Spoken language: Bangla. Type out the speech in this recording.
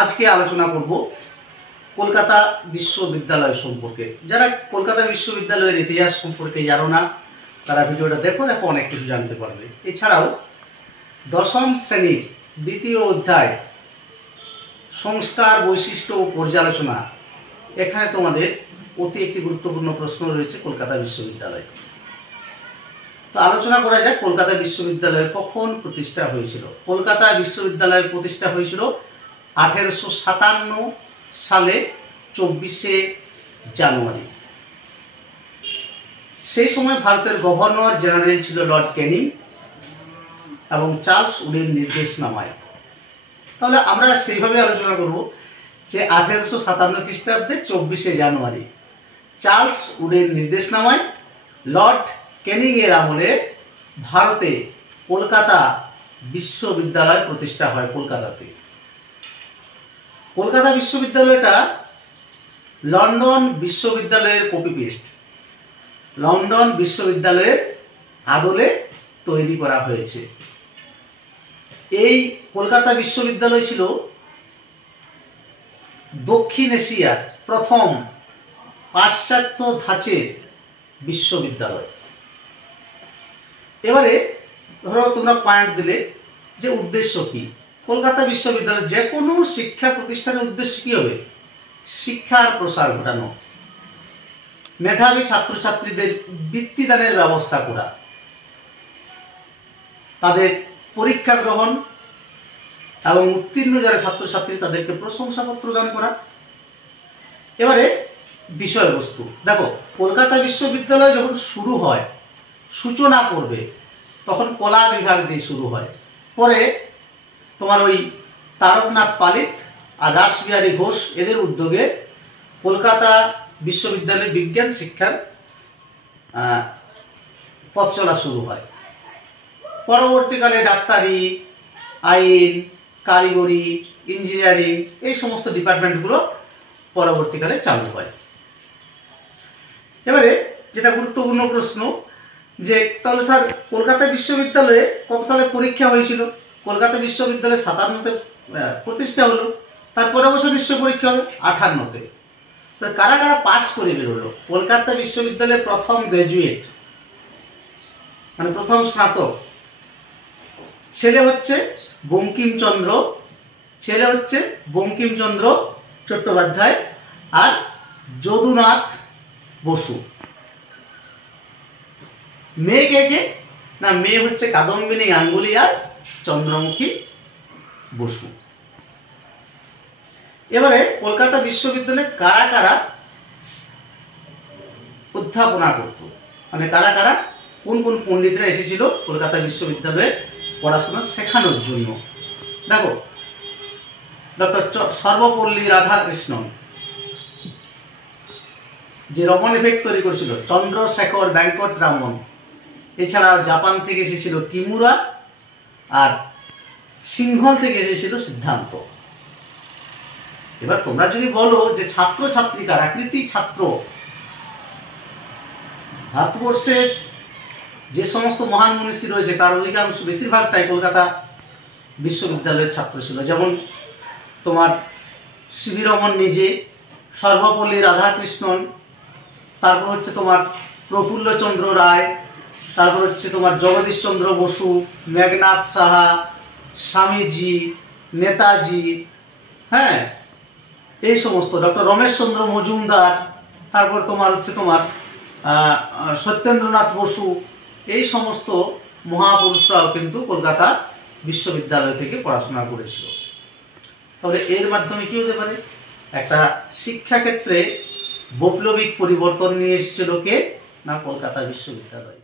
আজকে আলোচনা করব কলকাতা বিশ্ববিদ্যালয় সম্পর্কে। যারা কলকাতা বিশ্ববিদ্যালয়ের ইতিহাস সম্পর্কে জানো না তারা ভিডিওটা দেখো অনেক কিছু জানতে পারবে। এছাড়াও দশম শ্রেণীর দ্বিতীয় অধ্যায় সংস্কার বৈশিষ্ট্য ও পর্যালোচনা, এখানে তোমাদের অতি একটি গুরুত্বপূর্ণ প্রশ্ন রয়েছে কলকাতা বিশ্ববিদ্যালয়। তো আলোচনা করা যাক কলকাতা বিশ্ববিদ্যালয় কখন প্রতিষ্ঠা হয়েছিল। কলকাতা বিশ্ববিদ্যালয় প্রতিষ্ঠা হয়েছিল 1857 সালে 24শে জানুয়ারি। সেই সময় ভারতের গভর্নর জেনারেল ছিল লর্ড ক্যানিং এবং চার্লস উডের নির্দেশনামায়। তাহলে আমরা সেইভাবে আলোচনা করব যে 1857 খ্রিস্টাব্দে 24শে জানুয়ারি চার্লস উডের নির্দেশনামায় লর্ড ক্যানিং এর আমলে ভারতে কলকাতা বিশ্ববিদ্যালয় প্রতিষ্ঠা হয়। কলকাতাতে কলকাতা বিশ্ববিদ্যালয়টা লন্ডন বিশ্ববিদ্যালয়ের কপি পেস্ট, লন্ডন বিশ্ববিদ্যালয়ের আদলে তৈরি করা হয়েছে। এই কলকাতা বিশ্ববিদ্যালয় ছিল দক্ষিণ এশিয়ার প্রথম পাশ্চাত্য ধাঁচের বিশ্ববিদ্যালয়। এবারে ধরো তোমরা পয়েন্ট দিলে যে উদ্দেশ্য কি। কলকাতা বিশ্ববিদ্যালয় যে কোনো শিক্ষা প্রতিষ্ঠানের উদ্দেশ্য কি হবে? শিক্ষার প্রসার ঘটানো, মেধাবী ছাত্রছাত্রীদের বৃত্তিদানের ব্যবস্থা করা, তাদের পরীক্ষা গ্রহণ এবং উত্তীর্ণ যারা ছাত্রছাত্রী তাদেরকে প্রশংসাপত্র দান করা। এবারে বিষয়বস্তু দেখো, কলকাতা বিশ্ববিদ্যালয় যখন শুরু হয়, সূচনা করবে তখন কলা বিভাগ দিয়ে শুরু হয়। পরে তোমার ওই তারকনাথ পালিত আর রাসবিহারী ঘোষ এদের উদ্যোগে কলকাতা বিশ্ববিদ্যালয়ে বিজ্ঞান শিক্ষার পথ চলা শুরু হয়। পরবর্তীকালে ডাক্তারি, আইন, কারিগরি, ইঞ্জিনিয়ারিং এই সমস্ত ডিপার্টমেন্টগুলো পরবর্তীকালে চালু হয়। এবারে যেটা গুরুত্বপূর্ণ প্রশ্ন যে তাহলে স্যার কলকাতা বিশ্ববিদ্যালয়ে কত সালে পরীক্ষা হয়েছিল? কলকাতা বিশ্ববিদ্যালয় 57-তে প্রতিষ্ঠা হলো, তার পরের বছর নিশ্চয় পরীক্ষা হবে 58-তে। তো কারা কারা পাস করে বেরোলো? কলকাতা বিশ্ববিদ্যালয়ের প্রথম গ্রাজুয়েট মানে প্রথম স্নাতক ছেলে হচ্ছে বঙ্কিমচন্দ্র চট্টোপাধ্যায় আর যদুনাথ বসু। মেয়ে কে না, মেয়ে হচ্ছে কাদম্বিনী গাঙ্গুলি আর চন্দ্রমুখী বসু। এবারে কলকাতা বিশ্ববিদ্যালয়ে কারা কারা অধ্যাপনা করত, মানে কারা কারা কোন কোন পণ্ডিতরা এসেছিল কলকাতা বিশ্ববিদ্যালয়ে পড়াশোনা শেখানোর জন্য। দেখো, ডক্টর সর্বপল্লী রাধাকৃষ্ণন যে রমন এফেক্ট তৈরি করেছিল, চন্দ্রশেখর ভেঙ্কটরামন, এছাড়া জাপান থেকে এসেছিল কিমুরা আর সিংহল থেকে এসেছিল সিদ্ধান্ত। এবার তোমরা যদি বলো যে ছাত্রছাত্রী কারা, কৃতি ছাত্র, ভারতবর্ষের যে সমস্ত মহান মনীষী রয়েছে তার অধিকাংশ বেশিরভাগটাই কলকাতা বিশ্ববিদ্যালয়ের ছাত্র ছিল। যেমন তোমার সিভি রমন নিজে, সর্বপল্লী রাধাকৃষ্ণন, তারপর হচ্ছে তোমার প্রফুল্লচন্দ্র রায়, তারপর হচ্ছে তোমার জগদীশচন্দ্র বসু, মেঘনাথ সাহা, স্বামীজি, নেতাজি, হ্যাঁ এই সমস্ত, ডক্টর রমেশচন্দ্র মজুমদার, তারপর তোমার হচ্ছে তোমার সত্যেন্দ্রনাথ বসু, এই সমস্ত মহাপুরুষরাও কিন্তু কলকাতা বিশ্ববিদ্যালয় থেকে পড়াশোনা করেছিল। তাহলে এর মাধ্যমে কি হতে পারে? একটা শিক্ষাক্ষেত্রে বৈপ্লবিক পরিবর্তন নিয়ে এসেছিল কে না, কলকাতা বিশ্ববিদ্যালয়।